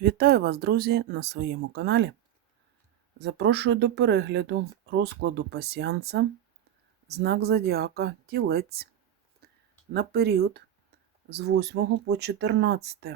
Вітаю вас, друзі, на своєму каналі. Запрошую до перегляду розкладу пасіанса, знак Зодіака Тілець на період з 8 по 14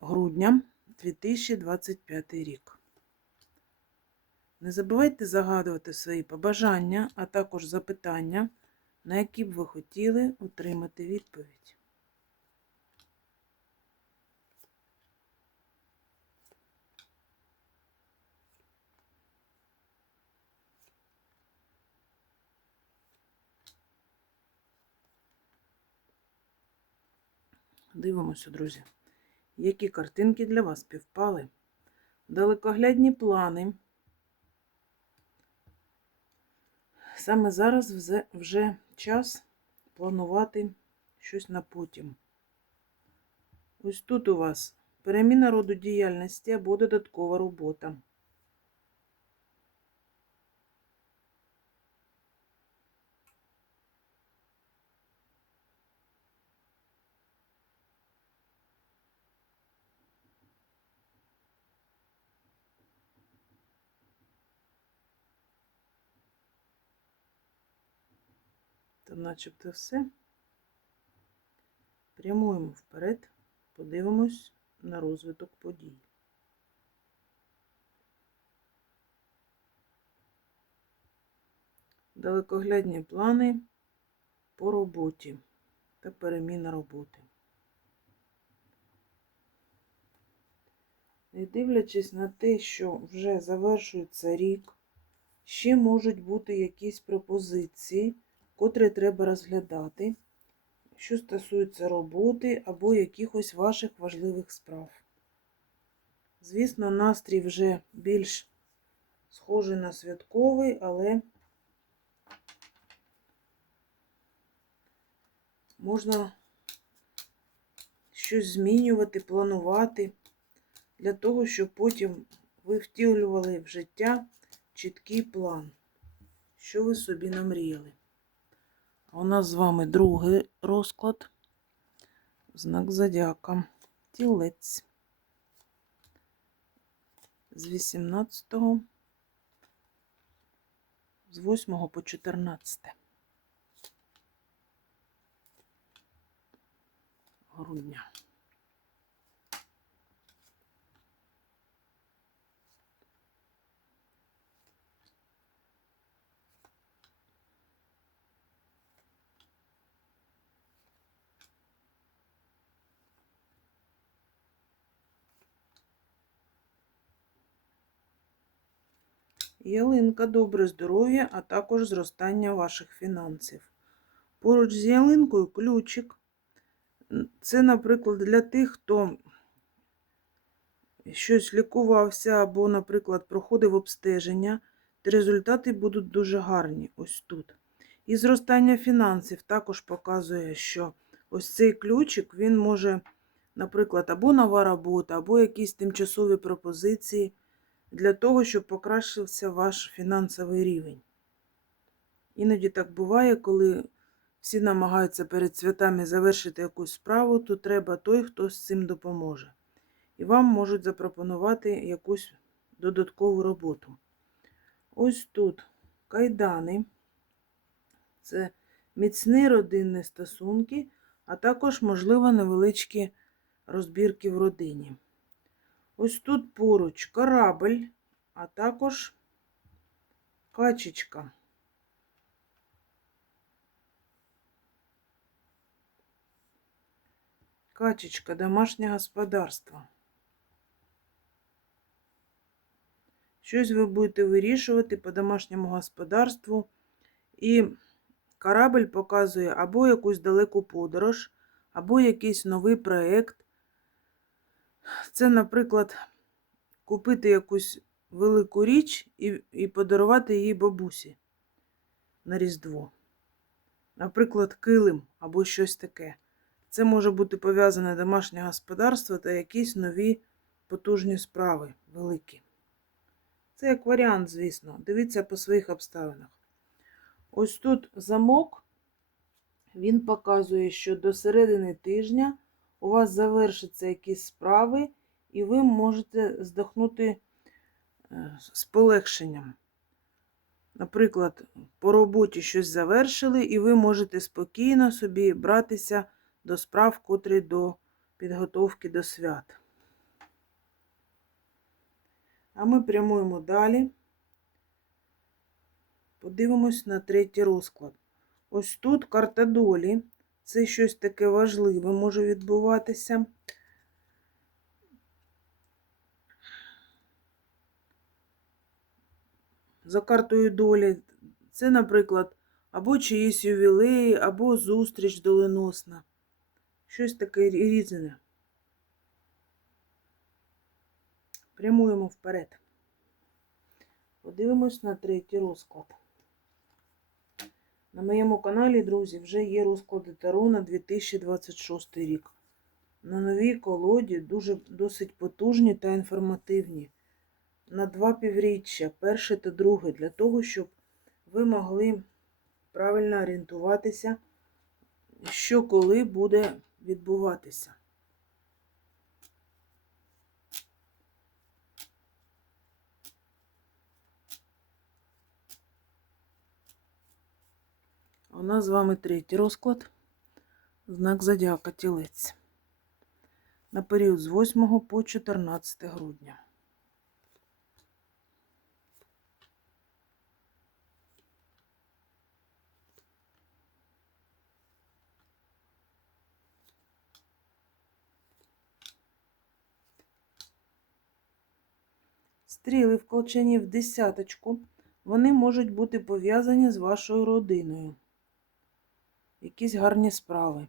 грудня 2025 рік. Не забувайте загадувати свої побажання, а також запитання, на які б ви хотіли отримати відповідь. Дивимося, друзі, які картинки для вас співпали. Далекоглядні плани. Саме зараз вже час планувати щось на потім. Ось тут у вас переміна роду діяльності або додаткова робота. Та начебто все. Прямуємо вперед, подивимось на розвиток подій. Далекоглядні плани по роботі та переміна роботи. Не дивлячись на те, що вже завершується рік, ще можуть бути якісь пропозиції котрі треба розглядати, що стосується роботи або якихось ваших важливих справ. Звісно, настрій вже більш схожий на святковий, але можна щось змінювати, планувати для того, щоб потім ви втілювали в життя чіткий план, що ви собі намріяли. У нас з вами другий розклад, знак зодіака, тілець. З 18, з 8 по 14 грудня. Ялинка добре здоров'я, а також зростання ваших фінансів. Поруч з ялинкою ключик. Це, наприклад, для тих, хто щось лікувався або, наприклад, проходив обстеження, то результати будуть дуже гарні ось тут. І зростання фінансів також показує, що ось цей ключик він може, наприклад, або нова робота, або якісь тимчасові пропозиції для того, щоб покращився ваш фінансовий рівень. Іноді так буває, коли всі намагаються перед святами завершити якусь справу, то треба той, хто з цим допоможе. І вам можуть запропонувати якусь додаткову роботу. Ось тут кайдани, це міцні родинні стосунки, а також, можливо, невеличкі розбірки в родині. Ось тут поруч корабль, а також качечка. Качечка, домашнє господарство. Щось ви будете вирішувати по домашньому господарству. І корабль показує або якусь далеку подорож, або якийсь новий проєкт. Це, наприклад, купити якусь велику річ і і подарувати її бабусі на Різдво. Наприклад, килим або щось таке. Це може бути пов'язане домашнє господарство та якісь нові потужні справи великі. Це як варіант, звісно. Дивіться по своїх обставинах. Ось тут замок, він показує, що до середини тижня у вас завершаться якісь справи, і ви можете здохнути е, з полегшенням. Наприклад, по роботі щось завершили, і ви можете спокійно собі братися до справ, котрі до підготовки до свят. А ми прямуємо далі. Подивимось на третій розклад. Ось тут карта долі. Це щось таке важливе може відбуватися. За картою долі це, наприклад, або чиїсь ювілей, або зустріч доленосна. Щось таке різне. Прямуємо вперед. Подивимось на третій розклад. На моєму каналі, друзі, вже є розклади Таро на 2026 рік. На новій колоді дуже досить потужні та інформативні. На два півріччя, перше та друге, для того, щоб ви могли правильно орієнтуватися, що коли буде відбуватися. У нас з вами третій розклад. Знак Зодіака Тілець. На період з 8 по 14 грудня. Стріли вколчені в десяточку. Вони можуть бути пов'язані з вашою родиною якісь гарні справи.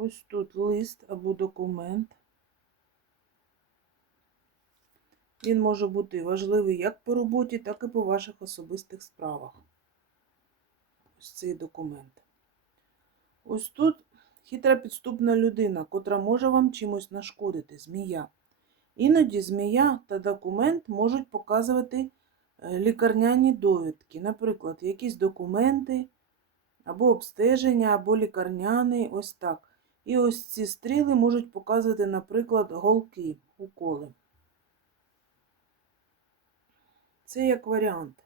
Ось тут лист або документ. Він може бути важливий як по роботі, так і по ваших особистих справах. Ось цей документ. Ось тут хитра підступна людина, котра може вам чимось нашкодити, змія. Іноді змія та документ можуть показувати е, лікарняні довідки, наприклад, якісь документи, або обстеження, або лікарняний, ось так. І ось ці стріли можуть показувати, наприклад, голки, уколи. Це як варіант.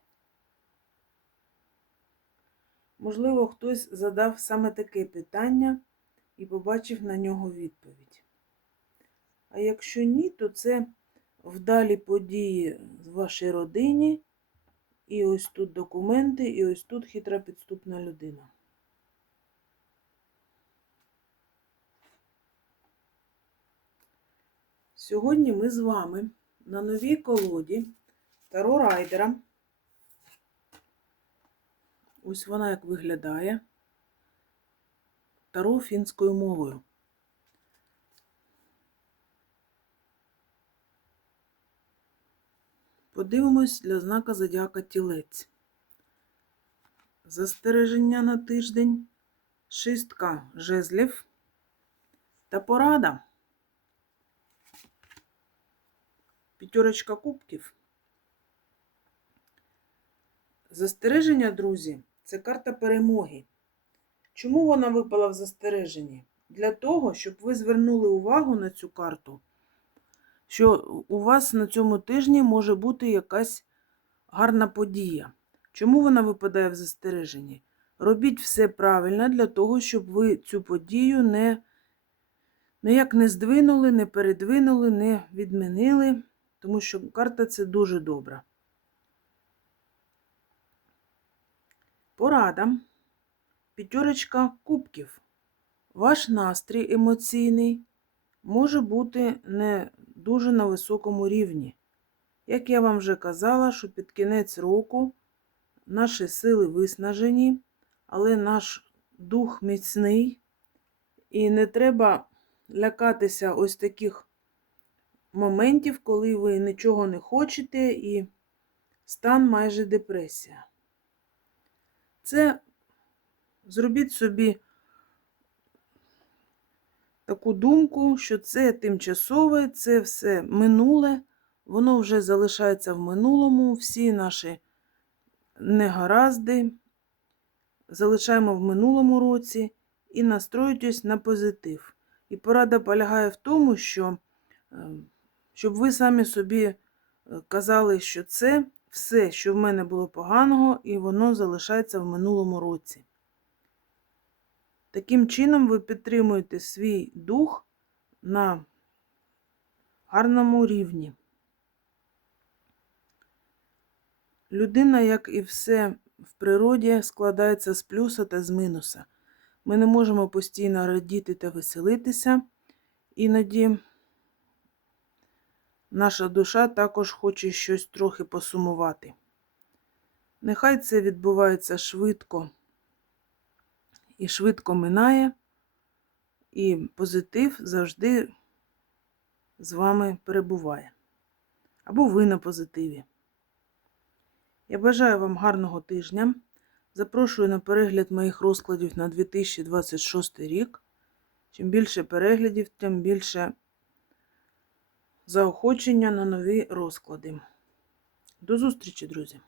Можливо, хтось задав саме таке питання і побачив на нього відповідь. А якщо ні, то це вдалі події в вашій родині, і ось тут документи, і ось тут хитра підступна людина. Сьогодні ми з вами на новій колоді. Таро райдера. Ось вона як виглядає. Таро фінською мовою. Подивимось для знака зодіака тілець. Застереження на тиждень, шістка жезлів та порада. П'ятерочка кубків. Застереження, друзі, це карта перемоги. Чому вона випала в застереженні? Для того, щоб ви звернули увагу на цю карту, що у вас на цьому тижні може бути якась гарна подія. Чому вона випадає в застереженні? Робіть все правильно для того, щоб ви цю подію не ніяк не здвинули, не передвинули, не відмінили, тому що карта це дуже добра. Порада. П'ятерочка кубків. Ваш настрій емоційний може бути не дуже на високому рівні. Як я вам вже казала, що під кінець року наші сили виснажені, але наш дух міцний, і не треба лякатися ось таких моментів, коли ви нічого не хочете, і стан майже депресія. Це зробіть собі таку думку, що це тимчасове, це все минуле, воно вже залишається в минулому, всі наші негаразди залишаємо в минулому році і настроюйтесь на позитив. І порада полягає в тому, що е, щоб ви самі собі е, казали, що це все, що в мене було поганого, і воно залишається в минулому році. Таким чином ви підтримуєте свій дух на гарному рівні. Людина, як і все в природі, складається з плюса та з мінуса. Ми не можемо постійно радіти та веселитися. Іноді наша душа також хоче щось трохи посумувати. Нехай це відбувається швидко і швидко минає, і позитив завжди з вами перебуває. Або ви на позитиві. Я бажаю вам гарного тижня. Запрошую на перегляд моїх розкладів на 2026 рік. Чим більше переглядів, тим більше заохочення на нові розклади. До зустрічі, друзі!